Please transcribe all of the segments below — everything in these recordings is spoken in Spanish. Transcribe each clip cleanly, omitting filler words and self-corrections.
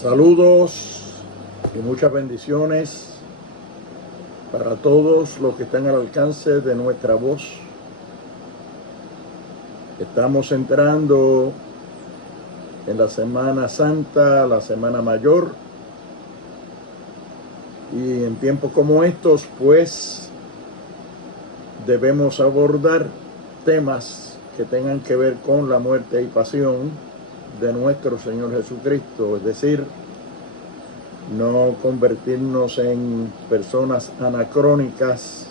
Saludos y muchas bendiciones para todos los que están al alcance de nuestra voz. Estamos entrando en la Semana Santa, la Semana Mayor, y en tiempos como estos, pues, debemos abordar temas que tengan que ver con la muerte y pasión de nuestro Señor Jesucristo, es decir, no convertirnos en personas anacrónicas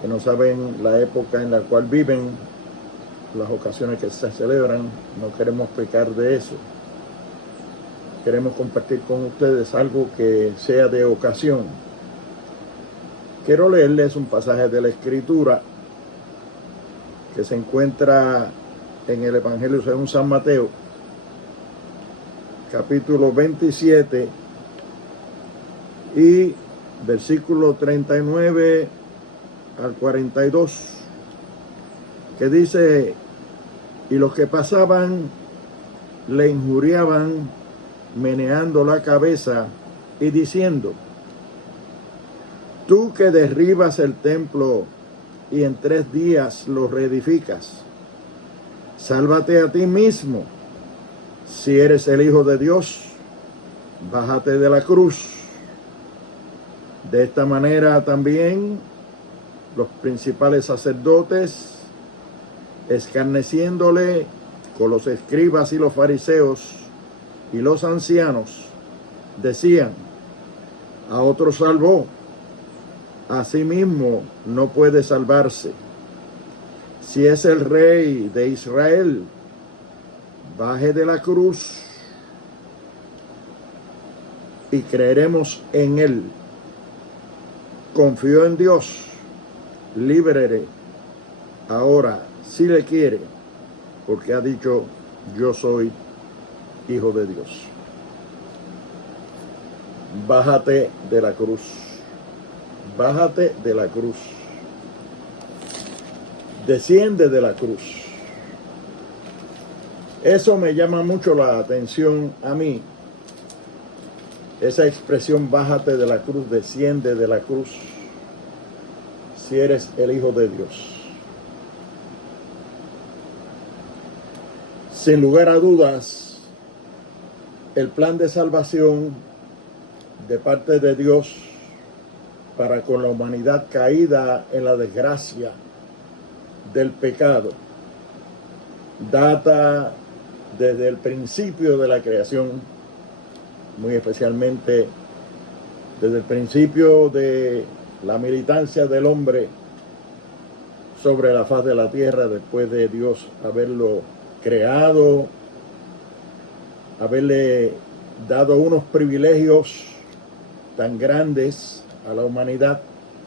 que no saben la época en la cual viven, las ocasiones que se celebran. No queremos pecar de eso. Queremos compartir con ustedes algo que sea de ocasión. Quiero leerles un pasaje de la Escritura que se encuentra en el Evangelio según San Mateo, capítulo 27 y versículo 39 al 42, que dice: y los que pasaban le injuriaban, meneando la cabeza y diciendo: tú que derribas el templo y en 3 días lo reedificas, sálvate a ti mismo. Si eres el Hijo de Dios, bájate de la cruz. De esta manera también los principales sacerdotes, escarneciéndole con los escribas y los fariseos y los ancianos, decían: a otro salvó, a sí mismo no puede salvarse. Si es el Rey de Israel, baje de la cruz y creeremos en él. Confío en Dios, líbrele ahora si le quiere, porque ha dicho: yo soy Hijo de Dios. Bájate de la cruz. Bájate de la cruz. Desciende de la cruz. Eso me llama mucho la atención a mí. Esa expresión: bájate de la cruz, desciende de la cruz, si eres el Hijo de Dios. Sin lugar a dudas, el plan de salvación de parte de Dios para con la humanidad caída en la desgracia del pecado data desde el principio de la creación, muy especialmente desde el principio de la militancia del hombre sobre la faz de la tierra, después de Dios haberlo creado, haberle dado unos privilegios tan grandes a la humanidad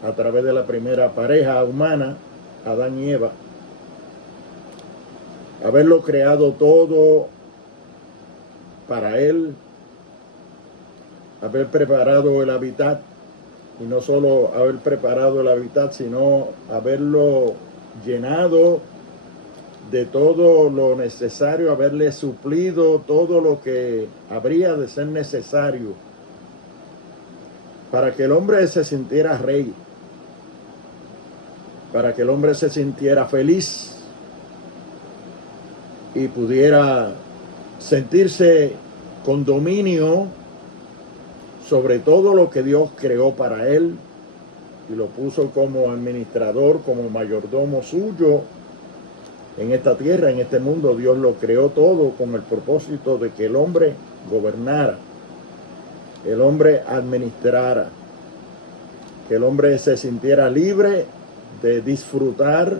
a través de la primera pareja humana, Adán y Eva, haberlo creado todo para él, haber preparado el hábitat, y no solo haber preparado el hábitat, sino haberlo llenado de todo lo necesario, haberle suplido todo lo que habría de ser necesario para que el hombre se sintiera rey, para que el hombre se sintiera feliz y pudiera sentirse con dominio sobre todo lo que Dios creó para él y lo puso como administrador, como mayordomo suyo en esta tierra, en este mundo. Dios lo creó todo con el propósito de que el hombre gobernara, el hombre administrara, que el hombre se sintiera libre de disfrutar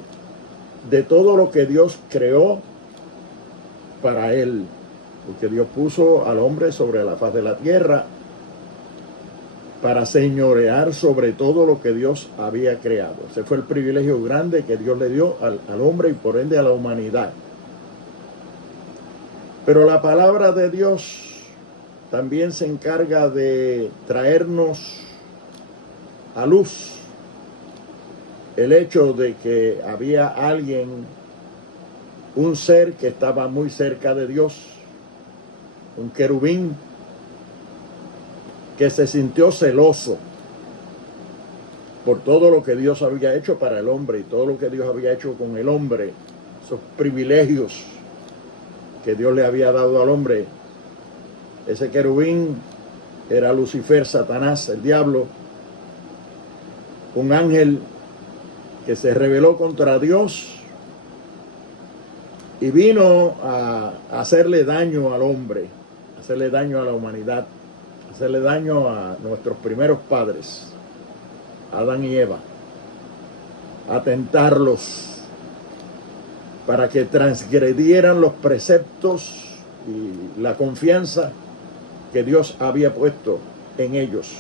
de todo lo que Dios creó para él, porque Dios puso al hombre sobre la faz de la tierra para señorear sobre todo lo que Dios había creado. Ese fue el privilegio grande que Dios le dio al hombre y por ende a la humanidad. Pero la palabra de Dios también se encarga de traernos a luz el hecho de que había alguien, un ser que estaba muy cerca de Dios, un querubín que se sintió celoso por todo lo que Dios había hecho para el hombre y todo lo que Dios había hecho con el hombre, esos privilegios que Dios le había dado al hombre. Ese querubín era Lucifer, Satanás, el diablo, un ángel que se rebeló contra Dios y vino a hacerle daño al hombre, hacerle daño a la humanidad, hacerle daño a nuestros primeros padres, Adán y Eva, a tentarlos para que transgredieran los preceptos y la confianza que Dios había puesto en ellos.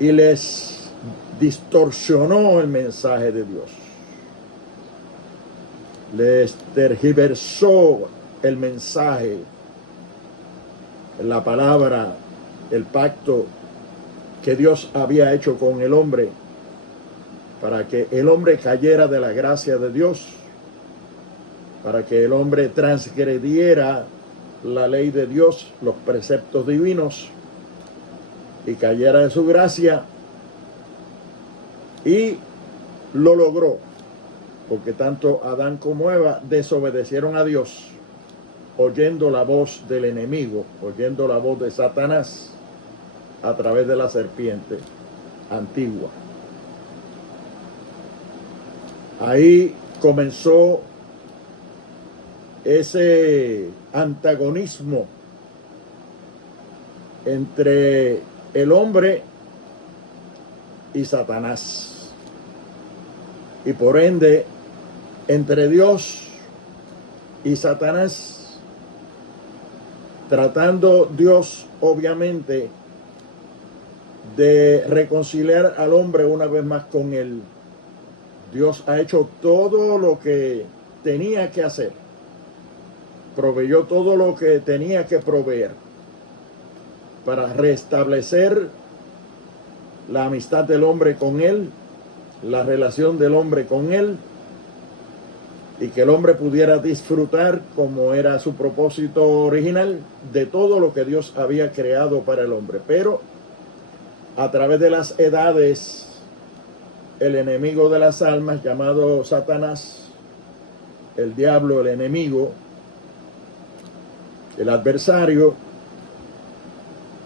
Y les distorsionó el mensaje de Dios. Les tergiversó el mensaje, la palabra, el pacto que Dios había hecho con el hombre, para que el hombre cayera de la gracia de Dios, para que el hombre transgrediera la ley de Dios, los preceptos divinos, y cayera de su gracia, y lo logró, porque tanto Adán como Eva desobedecieron a Dios, oyendo la voz del enemigo, oyendo la voz de Satanás a través de la serpiente antigua. Ahí comenzó ese antagonismo entre el hombre y Satanás, y por ende entre Dios y Satanás, tratando Dios obviamente de reconciliar al hombre una vez más con él. Dios ha hecho todo lo que tenía que hacer, proveyó todo lo que tenía que proveer para restablecer la amistad del hombre con él, la relación del hombre con él, y que el hombre pudiera disfrutar, como era su propósito original, de todo lo que Dios había creado para el hombre. Pero a través de las edades, el enemigo de las almas, llamado Satanás, el diablo, el enemigo, el adversario,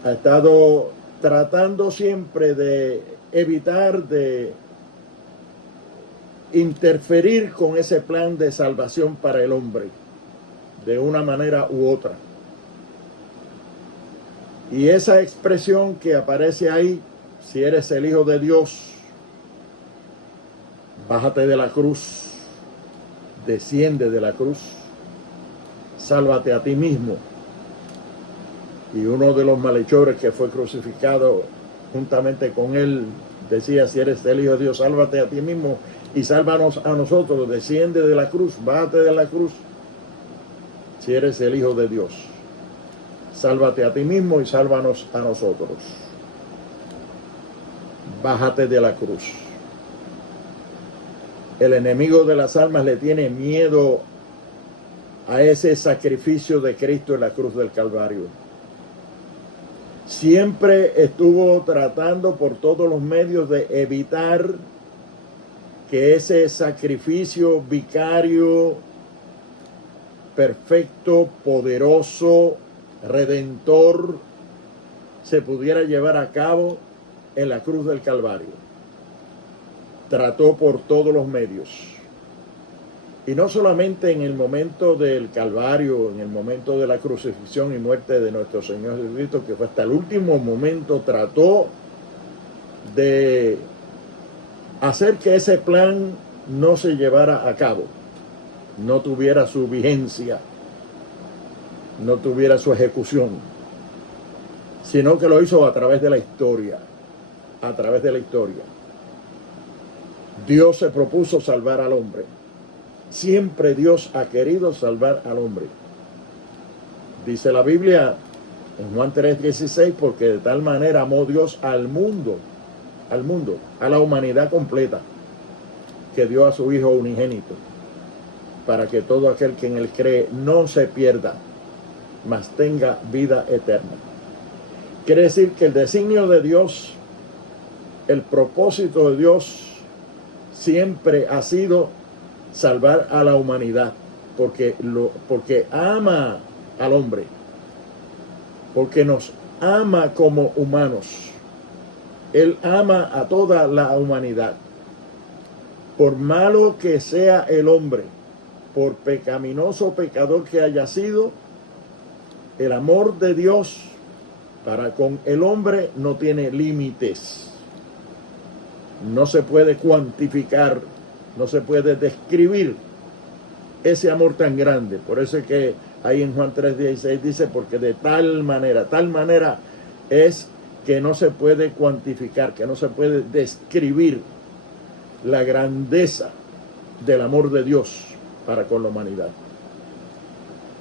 ha estado tratando siempre de evitar, de interferir con ese plan de salvación para el hombre, de una manera u otra. Y esa expresión que aparece ahí, si eres el Hijo de Dios, bájate de la cruz, desciende de la cruz, sálvate a ti mismo. Y uno de los malhechores que fue crucificado juntamente con él decía: si eres el Hijo de Dios, sálvate a ti mismo y sálvanos a nosotros. Desciende de la cruz, bájate de la cruz. Si eres el Hijo de Dios, sálvate a ti mismo y sálvanos a nosotros. Bájate de la cruz. El enemigo de las almas le tiene miedo a ese sacrificio de Cristo en la cruz del Calvario. Siempre estuvo tratando por todos los medios de evitar que ese sacrificio vicario, perfecto, poderoso, redentor, se pudiera llevar a cabo en la cruz del Calvario. Trató por todos los medios. Y no solamente en el momento del Calvario, en el momento de la crucifixión y muerte de nuestro Señor Jesucristo, que fue hasta el último momento, trató de hacer que ese plan no se llevara a cabo, no tuviera su vigencia, no tuviera su ejecución, sino que lo hizo a través de la historia, a través de la historia. Dios se propuso salvar al hombre. Siempre Dios ha querido salvar al hombre. Dice la Biblia en Juan 3:16, porque de tal manera amó Dios al mundo, a la humanidad completa, que dio a su Hijo unigénito, para que todo aquel que en él cree no se pierda, mas tenga vida eterna. Quiere decir que el designio de Dios, el propósito de Dios siempre ha sido salvar a la humanidad, porque ama al hombre, porque nos ama como humanos. Él ama a toda la humanidad. Por malo que sea el hombre, por pecaminoso pecador que haya sido, el amor de Dios para con el hombre no tiene límites. No se puede cuantificar, no se puede describir ese amor tan grande. Por eso es que ahí en Juan 3:16 dice, porque de tal manera es que no se puede cuantificar, que no se puede describir la grandeza del amor de Dios para con la humanidad.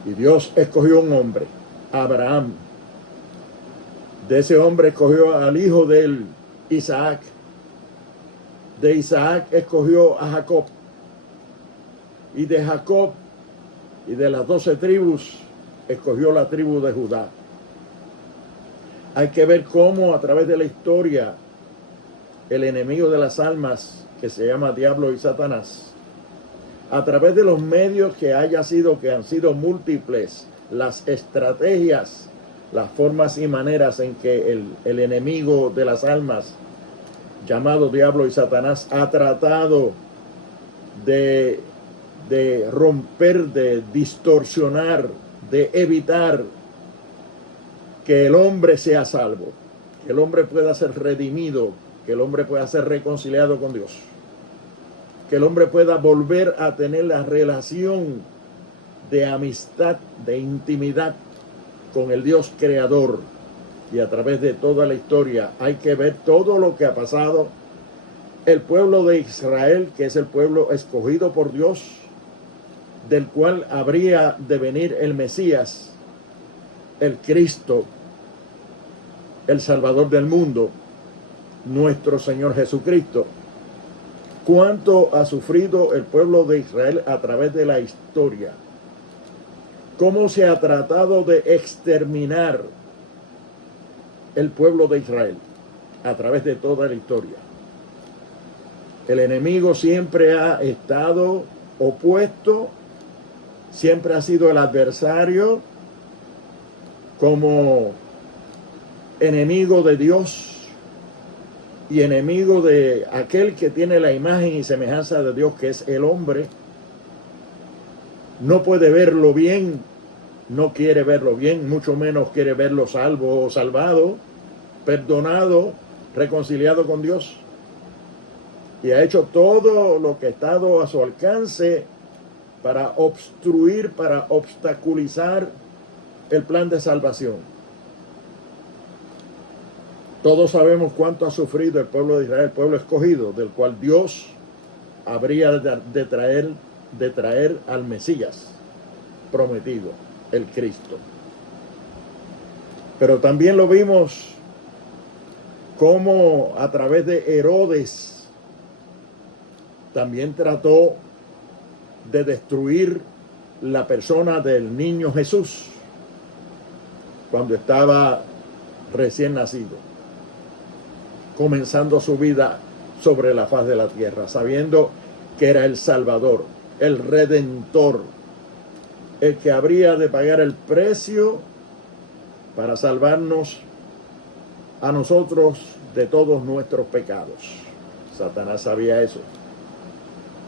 Y Dios escogió un hombre, Abraham. De ese hombre escogió al hijo de él, Isaac. De Isaac escogió a Jacob. Y de Jacob y de las 12 tribus escogió la tribu de Judá. Hay que ver cómo a través de la historia el enemigo de las almas, que se llama Diablo y Satanás, a través de los medios que han sido múltiples, las estrategias, las formas y maneras en que el enemigo de las almas, llamado Diablo y Satanás, ha tratado de romper, de distorsionar, de evitar que el hombre sea salvo, que el hombre pueda ser redimido, que el hombre pueda ser reconciliado con Dios, que el hombre pueda volver a tener la relación de amistad, de intimidad con el Dios creador. Y a través de toda la historia hay que ver todo lo que ha pasado. El pueblo de Israel, que es el pueblo escogido por Dios, del cual habría de venir el Mesías, el Cristo, el Salvador del mundo, nuestro Señor Jesucristo. Cuánto ha sufrido el pueblo de Israel a través de la historia. Cómo se ha tratado de exterminar el pueblo de Israel a través de toda la historia. El enemigo siempre ha estado opuesto, siempre ha sido el adversario, como enemigo de Dios y enemigo de aquel que tiene la imagen y semejanza de Dios, que es el hombre. No puede verlo bien, no quiere verlo bien, mucho menos quiere verlo salvo o salvado, perdonado, reconciliado con Dios. Y ha hecho todo lo que ha estado a su alcance para obstruir, para obstaculizar el plan de salvación. Todos sabemos cuánto ha sufrido el pueblo de Israel, el pueblo escogido, del cual Dios habría de traer al Mesías prometido, el Cristo. Pero también lo vimos cómo a través de Herodes también trató de destruir la persona del niño Jesús cuando estaba recién nacido, comenzando su vida sobre la faz de la tierra, sabiendo que era el Salvador, el Redentor, el que habría de pagar el precio para salvarnos a nosotros de todos nuestros pecados. Satanás sabía eso.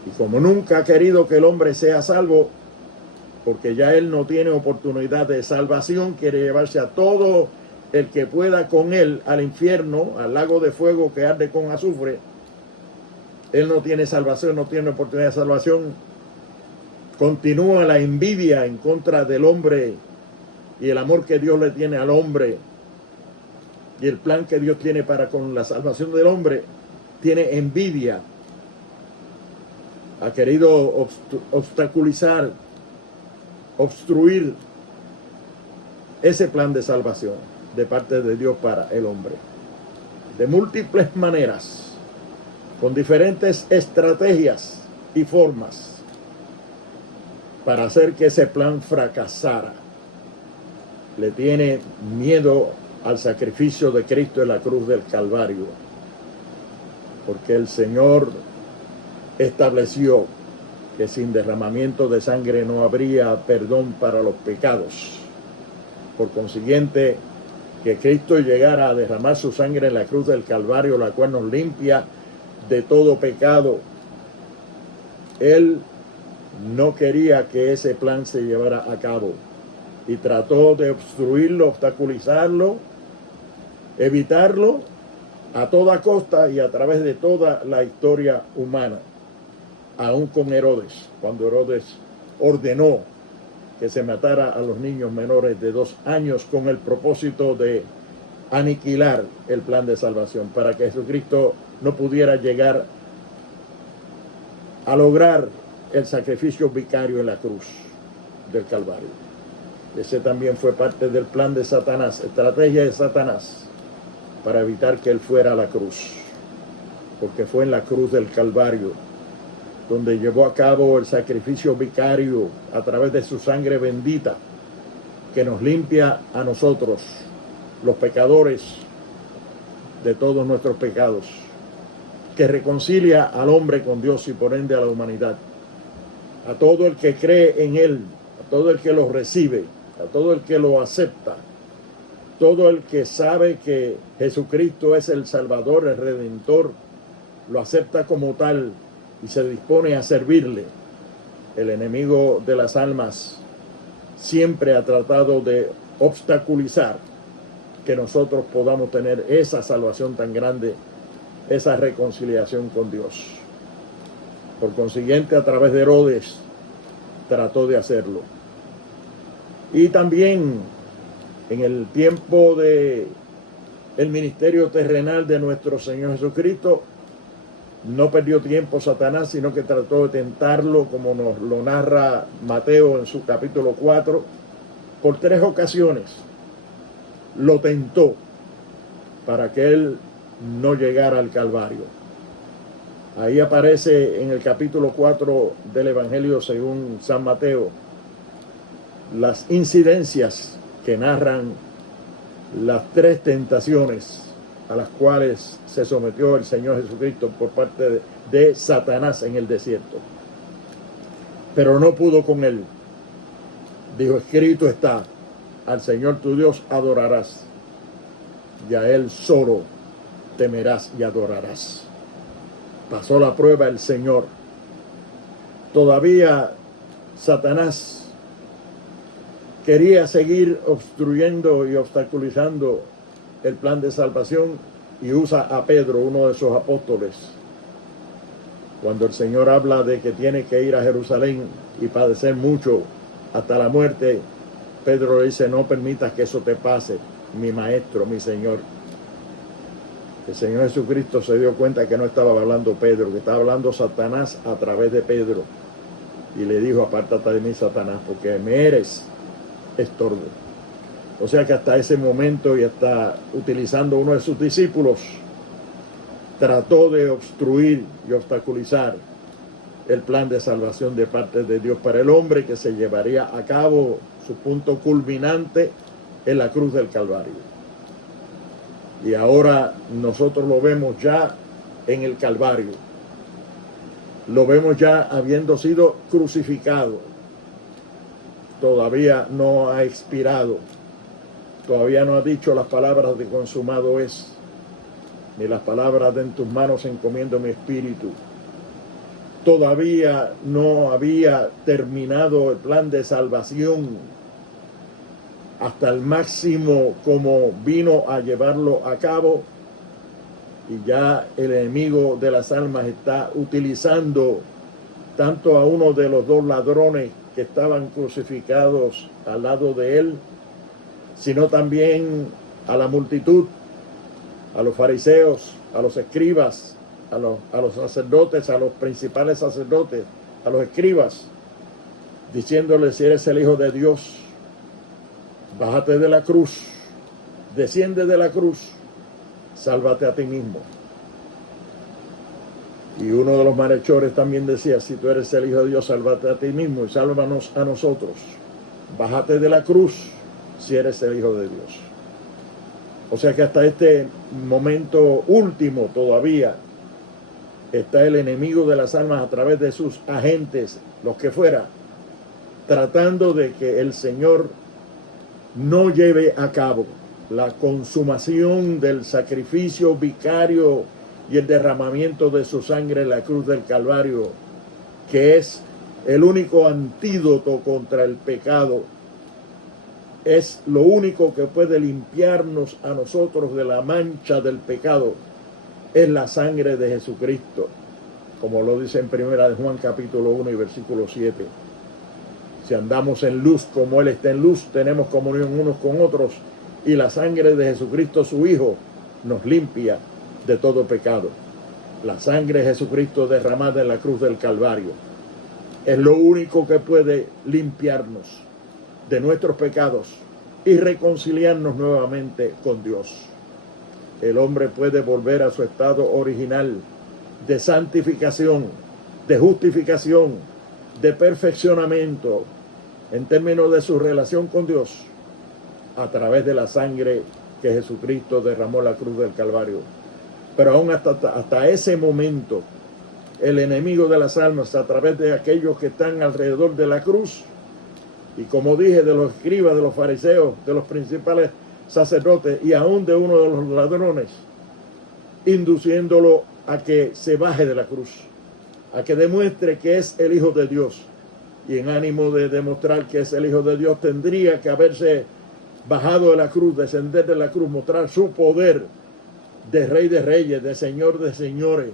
Y como nunca ha querido que el hombre sea salvo, porque ya él no tiene oportunidad de salvación, quiere llevarse a todo el que pueda con él al infierno, al lago de fuego que arde con azufre. Él no tiene salvación, no tiene oportunidad de salvación. Continúa la envidia en contra del hombre y el amor que Dios le tiene al hombre y el plan que Dios tiene para con la salvación del hombre. Tiene envidia. Ha querido obstaculizar, obstruir ese plan de salvación de parte de Dios para el hombre. De múltiples maneras, con diferentes estrategias y formas, para hacer que ese plan fracasara. le tiene miedo al sacrificio de Cristo en la cruz del Calvario, porque el Señor estableció que sin derramamiento de sangre no habría perdón para los pecados. Por consiguiente, que Cristo llegara a derramar su sangre en la cruz del Calvario, la cual nos limpia de todo pecado, Él no quería que ese plan se llevara a cabo y trató de obstruirlo, obstaculizarlo, evitarlo a toda costa y a través de toda la historia humana, aún con Herodes, cuando Herodes ordenó que se matara a los niños menores de 2 años con el propósito de aniquilar el plan de salvación, para que Jesucristo no pudiera llegar a lograr el sacrificio vicario en la cruz del Calvario. Ese también fue parte del plan de Satanás, estrategia de Satanás, para evitar que él fuera a la cruz, porque fue en la cruz del Calvario donde llevó a cabo el sacrificio vicario a través de su sangre bendita, que nos limpia a nosotros, los pecadores, de todos nuestros pecados, que reconcilia al hombre con Dios y por ende a la humanidad. A todo el que cree en Él, a todo el que lo recibe, a todo el que lo acepta, todo el que sabe que Jesucristo es el Salvador, el Redentor, lo acepta como tal y se dispone a servirle. El enemigo de las almas siempre ha tratado de obstaculizar que nosotros podamos tener esa salvación tan grande, esa reconciliación con Dios. Por consiguiente, a través de Herodes trató de hacerlo. Y también en el tiempo de el ministerio terrenal de nuestro Señor Jesucristo, no perdió tiempo Satanás, sino que trató de tentarlo, como nos lo narra Mateo en su capítulo 4, por 3 ocasiones. Lo tentó para que él no llegara al Calvario. Ahí aparece en el capítulo 4 del Evangelio según San Mateo las incidencias que narran las 3 tentaciones a las cuales se sometió el Señor Jesucristo por parte de Satanás en el desierto. Pero no pudo con él. Dijo: escrito está, al Señor tu Dios adorarás, y a Él solo temerás y adorarás. Pasó la prueba el Señor. Todavía Satanás quería seguir obstruyendo y obstaculizando el plan de salvación y usa a Pedro, uno de sus apóstoles. Cuando el Señor habla de que tiene que ir a Jerusalén y padecer mucho hasta la muerte, Pedro le dice: no permitas que eso te pase, mi maestro, mi Señor. El Señor Jesucristo se dio cuenta que no estaba hablando Pedro, que estaba hablando Satanás a través de Pedro. Y le dijo: apártate de mí, Satanás, porque me eres estorbo. O sea que hasta ese momento, y hasta utilizando uno de sus discípulos, trató de obstruir y obstaculizar el plan de salvación de parte de Dios para el hombre, que se llevaría a cabo su punto culminante en la cruz del Calvario. Y ahora nosotros lo vemos ya en el Calvario. Lo vemos ya habiendo sido crucificado. Todavía no ha expirado. Todavía no ha dicho las palabras de consumado es, ni las palabras de en tus manos encomiendo mi espíritu. Todavía no había terminado el plan de salvación hasta el máximo como vino a llevarlo a cabo, y ya el enemigo de las almas está utilizando tanto a uno de los 2 ladrones que estaban crucificados al lado de él, sino también a la multitud, a los fariseos, a los escribas, a los sacerdotes, a los principales sacerdotes, a los escribas, diciéndoles: si eres el Hijo de Dios, bájate de la cruz, desciende de la cruz, sálvate a ti mismo. Y uno de los malhechores también decía: si tú eres el Hijo de Dios, sálvate a ti mismo y sálvanos a nosotros. Bájate de la cruz, si eres el Hijo de Dios. O sea que hasta este momento último todavía está el enemigo de las almas a través de sus agentes, los que fuera, tratando de que el Señor no lleve a cabo la consumación del sacrificio vicario y el derramamiento de su sangre en la cruz del Calvario, que es el único antídoto contra el pecado. Es lo único que puede limpiarnos a nosotros de la mancha del pecado. Es la sangre de Jesucristo, como lo dice en Primera de Juan capítulo 1 y versículo 7. Si andamos en luz como Él está en luz, tenemos comunión unos con otros, y la sangre de Jesucristo, su Hijo, nos limpia de todo pecado. La sangre de Jesucristo derramada en la cruz del Calvario es lo único que puede limpiarnos de nuestros pecados y reconciliarnos nuevamente con Dios. El hombre puede volver a su estado original de santificación, de justificación, de perfeccionamiento en términos de su relación con Dios a través de la sangre que Jesucristo derramó en la cruz del Calvario. Pero aún hasta ese momento, el enemigo de las almas, a través de aquellos que están alrededor de la cruz, y como dije, de los escribas, de los fariseos, de los principales sacerdotes y aún de uno de los ladrones, induciéndolo a que se baje de la cruz, a que demuestre que es el Hijo de Dios. Y en ánimo de demostrar que es el Hijo de Dios, tendría que haberse bajado de la cruz, descender de la cruz, mostrar su poder de Rey de Reyes, de Señor de Señores,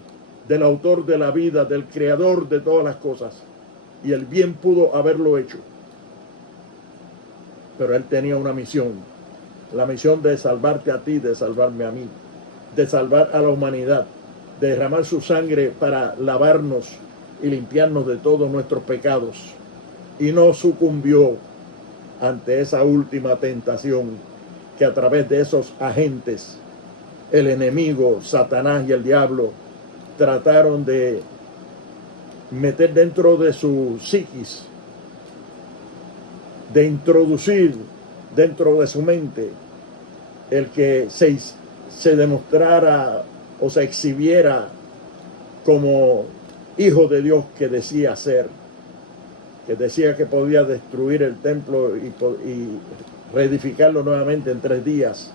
del Autor de la vida, del Creador de todas las cosas. Y él bien pudo haberlo hecho. Pero él tenía una misión, la misión de salvarte a ti, de salvarme a mí, de salvar a la humanidad, de derramar su sangre para lavarnos y limpiarnos de todos nuestros pecados. Y no sucumbió ante esa última tentación que a través de esos agentes, el enemigo, Satanás y el diablo, trataron de meter dentro de su psiquis, de introducir dentro de su mente el que se demostrara o se exhibiera como hijo de Dios que decía ser, que decía que podía destruir el templo y reedificarlo nuevamente en 3 días,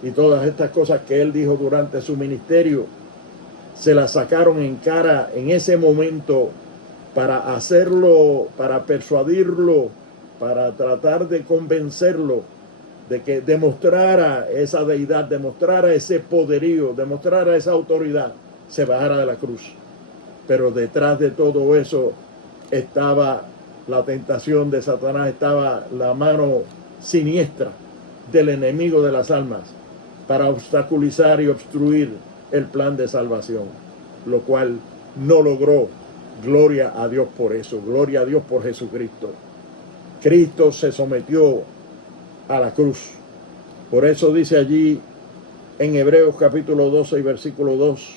y todas estas cosas que él dijo durante su ministerio, se las sacaron en cara en ese momento para hacerlo, para persuadirlo, para tratar de convencerlo de que demostrara esa deidad, demostrara ese poderío, demostrara esa autoridad, se bajara de la cruz. Pero detrás de todo eso estaba la tentación de Satanás, estaba la mano siniestra del enemigo de las almas para obstaculizar y obstruir el plan de salvación, lo cual no logró. Gloria a Dios por eso, gloria a Dios por Jesucristo. Cristo se sometió a la cruz. Por eso dice allí en Hebreos capítulo 12 y versículo 2,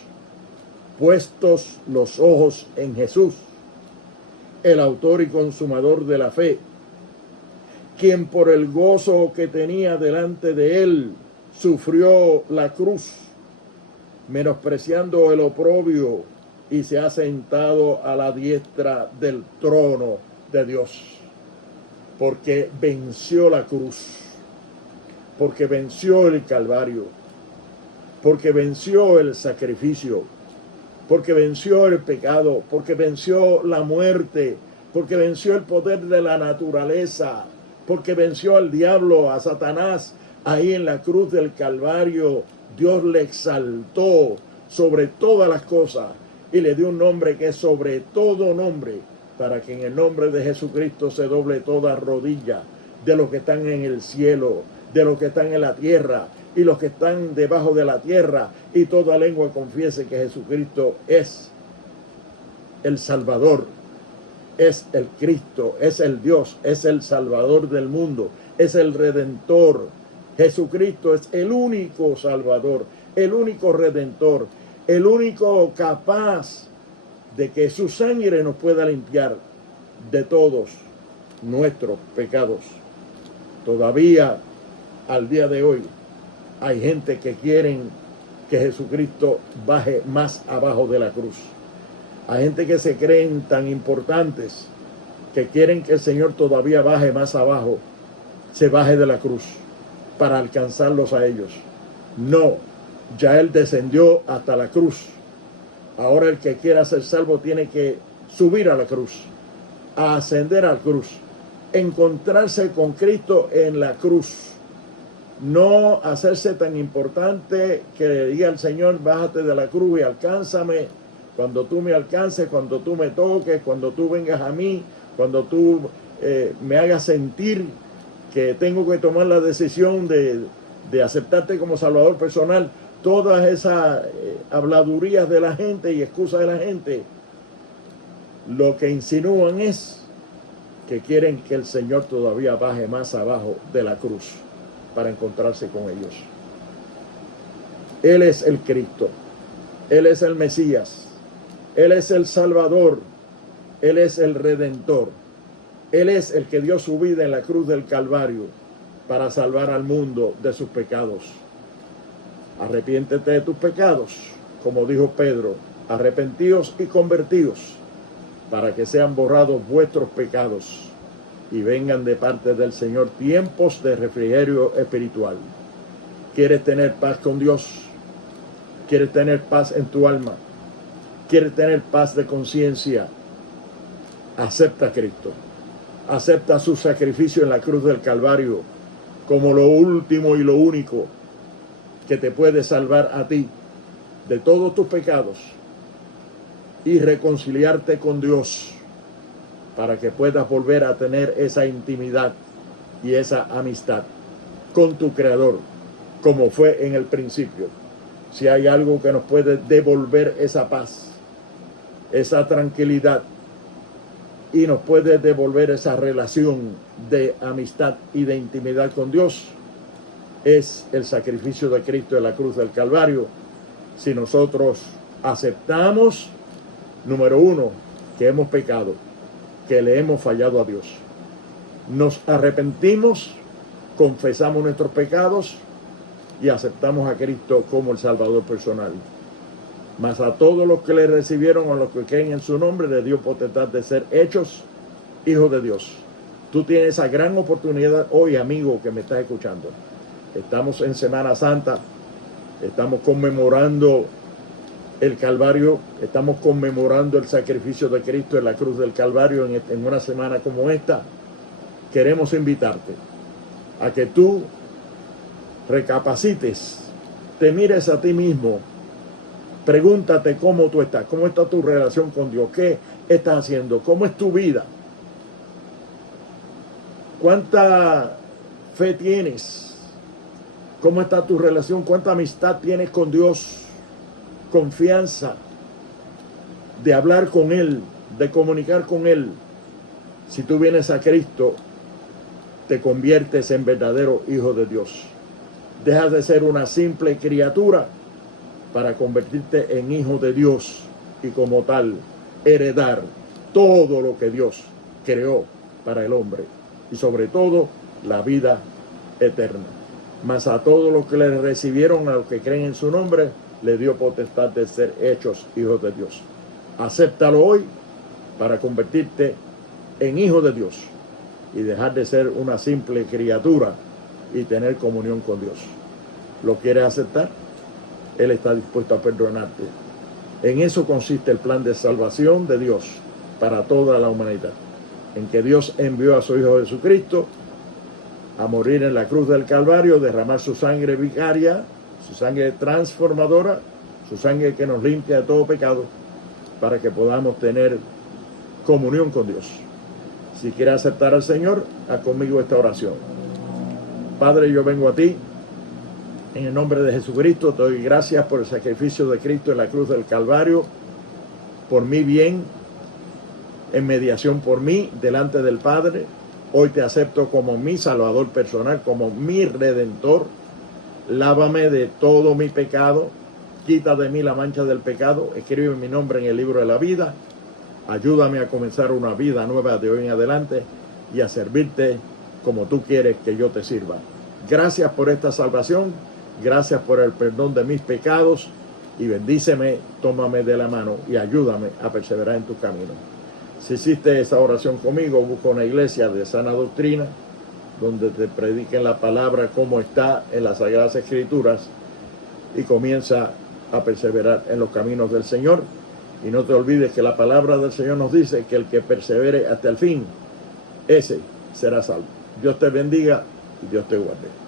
puestos los ojos en Jesús, el autor y consumador de la fe, quien por el gozo que tenía delante de él sufrió la cruz, menospreciando el oprobio, y se ha sentado a la diestra del trono de Dios. Porque venció la cruz, porque venció el Calvario, porque venció el sacrificio, porque venció el pecado, porque venció la muerte, porque venció el poder de la naturaleza, porque venció al diablo, a Satanás, ahí en la cruz del Calvario. Dios le exaltó sobre todas las cosas y le dio un nombre que es sobre todo nombre, para que en el nombre de Jesucristo se doble toda rodilla de los que están en el cielo, de los que están en la tierra y los que están debajo de la tierra, y toda lengua confiese que Jesucristo es el Salvador, es el Cristo, es el Dios, es el Salvador del mundo, es el Redentor. Jesucristo es el único Salvador, el único Redentor, el único capaz de que su sangre nos pueda limpiar de todos nuestros pecados. Todavía al día de hoy hay gente que quieren que Jesucristo baje más abajo de la cruz. Hay gente que se creen tan importantes que quieren que el Señor todavía baje más abajo, se baje de la cruz para alcanzarlos a ellos. No, ya Él descendió hasta la cruz. Ahora el que quiera ser salvo tiene que subir a la cruz, a ascender a la cruz, encontrarse con Cristo en la cruz. No hacerse tan importante que le diga al Señor, bájate de la cruz y alcánzame. Cuando tú me alcances, cuando tú me toques, cuando tú vengas a mí, cuando tú me hagas sentir que tengo que tomar la decisión de aceptarte como Salvador personal. Todas esas habladurías de la gente y excusas de la gente, lo que insinúan es que quieren que el Señor todavía baje más abajo de la cruz para encontrarse con ellos. Él es el Cristo, Él es el Mesías, Él es el Salvador, Él es el Redentor, Él es el que dio su vida en la cruz del Calvario para salvar al mundo de sus pecados. Arrepiéntete de tus pecados, como dijo Pedro, arrepentíos y convertíos, para que sean borrados vuestros pecados y vengan de parte del Señor tiempos de refrigerio espiritual. ¿Quieres tener paz con Dios? ¿Quieres tener paz en tu alma? ¿Quieres tener paz de conciencia? Acepta a Cristo. Acepta su sacrificio en la cruz del Calvario como lo último y lo único que te puede salvar a ti de todos tus pecados y reconciliarte con Dios para que puedas volver a tener esa intimidad y esa amistad con tu Creador como fue en el principio. Si hay algo que nos puede devolver esa paz, esa tranquilidad y nos puede devolver esa relación de amistad y de intimidad con Dios, es el sacrificio de Cristo en la cruz del Calvario. Si nosotros aceptamos, número uno, que hemos pecado, que le hemos fallado a Dios, nos arrepentimos, confesamos nuestros pecados y aceptamos a Cristo como el Salvador personal. Mas a todos los que le recibieron, a los que creen en su nombre, le dio potestad de ser hechos hijos de Dios. Tú tienes esa gran oportunidad hoy, amigo, que me estás escuchando. Estamos en Semana Santa, estamos conmemorando el Calvario, estamos conmemorando el sacrificio de Cristo en la cruz del Calvario en una semana como esta. Queremos invitarte a que tú recapacites, te mires a ti mismo, pregúntate cómo tú estás, cómo está tu relación con Dios, qué estás haciendo, cómo es tu vida, cuánta fe tienes, cómo está tu relación, cuánta amistad tienes con Dios, confianza de hablar con Él, de comunicar con Él. Si tú vienes a Cristo, te conviertes en verdadero hijo de Dios. Dejas de ser una simple criatura para convertirte en hijo de Dios y como tal heredar todo lo que Dios creó para el hombre y sobre todo la vida eterna. Mas a todos los que le recibieron, a los que creen en su nombre, le dio potestad de ser hechos hijos de Dios. Acéptalo hoy para convertirte en hijo de Dios y dejar de ser una simple criatura y tener comunión con Dios. ¿Lo quieres aceptar? Él está dispuesto a perdonarte. En eso consiste el plan de salvación de Dios para toda la humanidad, en que Dios envió a su Hijo Jesucristo a morir en la cruz del Calvario, derramar su sangre vicaria, su sangre transformadora, su sangre que nos limpia de todo pecado, para que podamos tener comunión con Dios. Si quieres aceptar al Señor, haz conmigo esta oración. Padre, yo vengo a ti en el nombre de Jesucristo. Te doy gracias por el sacrificio de Cristo en la cruz del Calvario, por mi bien, en mediación por mí, delante del Padre. Hoy te acepto como mi Salvador personal, como mi Redentor. Lávame de todo mi pecado, quita de mí la mancha del pecado, escribe mi nombre en el libro de la vida. Ayúdame a comenzar una vida nueva de hoy en adelante y a servirte como tú quieres que yo te sirva. Gracias por esta salvación, gracias por el perdón de mis pecados y bendíceme, tómame de la mano y ayúdame a perseverar en tu camino. Si hiciste esa oración conmigo, busca una iglesia de sana doctrina donde te prediquen la palabra como está en las Sagradas Escrituras y comienza a perseverar en los caminos del Señor. Y no te olvides que la palabra del Señor nos dice que el que persevere hasta el fin, ese será salvo. Dios te bendiga y Dios te guarde.